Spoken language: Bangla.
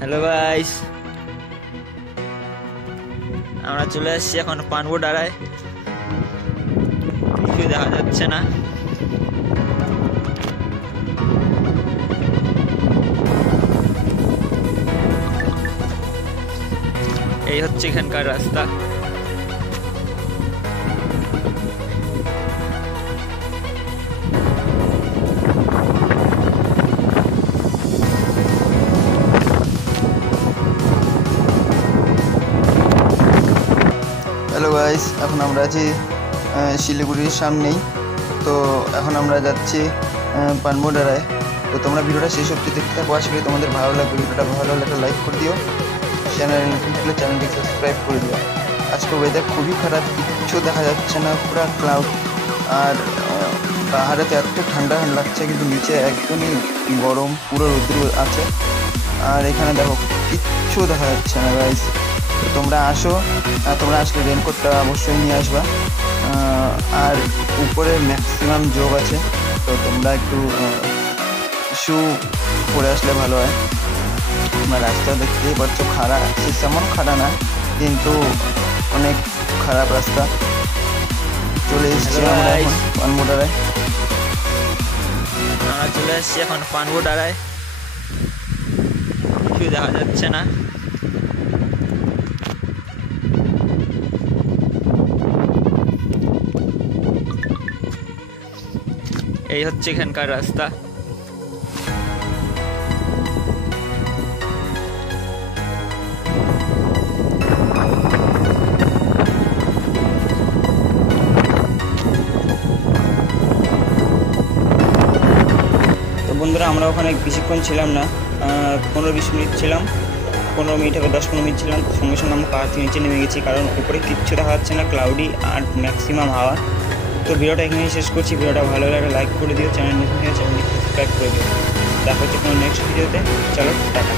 হ্যালো গাইস, আমরা চলে এসেছি এখন পানবো ডাড়ায়। কিছু দেখা যাচ্ছে না। এই হচ্ছে এখানকার রাস্তা। হ্যালো গাইস, এখন আমরা আছি শিলিগুড়ির সামনেই। তো এখন আমরা যাচ্ছি পানমোডারায়। তো তোমরা ভিডিওটা শেষ অবধি দেখতে থাকো, আশা করি তোমাদের ভালো লাগবে। ভিডিওটা ভালো লাগলে লাইক করে দিও, চ্যানেল নতুন হলে চ্যানেলটি সাবস্ক্রাইব করে দিও। আজকে ওয়েদার খুবই খারাপ, কিচ্ছু দেখা যাচ্ছে না, পুরো ক্লাউড। আর পাহাড়েতে এত ঠান্ডা লাগছে, কিন্তু নিচে একদমই গরম, পুরো রোদ্র আছে। আর এখানে দেখো কিচ্ছু দেখা যাচ্ছে না গাইস। তো তোমরা আসো, তোমরা আসলে রেনকোটটা অবশ্যই নিয়ে আসবা। আর উপরে ম্যাক্সিমাম যোগ আছে, তো তোমরা একটু শু পরে আসলে ভালো হয়। তোমরা রাস্তা দেখতেই পাচ্ছ, খাড়া, সে তেমন খাড়া না, কিন্তু অনেক খারাপ রাস্তা। চলে এসেছি আমরা এখন পানমোডারায়। আমরা চলে এসেছি এখন পানবো ডাড়ায়। কিছু দেখা যাচ্ছে না। এই হচ্ছে এখানকার রাস্তা। তো বন্ধুরা, আমরা ওখানে বেশিক্ষণ ছিলাম না, 15-20 মিনিট ছিলাম। 15 মিনিট থেকে 10-15 মিনিট ছিলাম, সঙ্গে সঙ্গে আমরা পাহাড় থেকে নিচে নেমে গেছি, কারণ উপরে কিচ্ছু দেখা যাচ্ছে না, ক্লাউডি আর ম্যাক্সিমাম হাওয়া। তো ভিডিওটা এখানেই শেষ করছি। ভিডিওটা ভালো লাগলে লাইক করে দিও, চ্যানেল নতুন হয়ে চ্যানেলটি সাবস্ক্রাইব করে দিও। দেখা হচ্ছে কোনো নেক্সট ভিডিওতে। চলো, টাটা।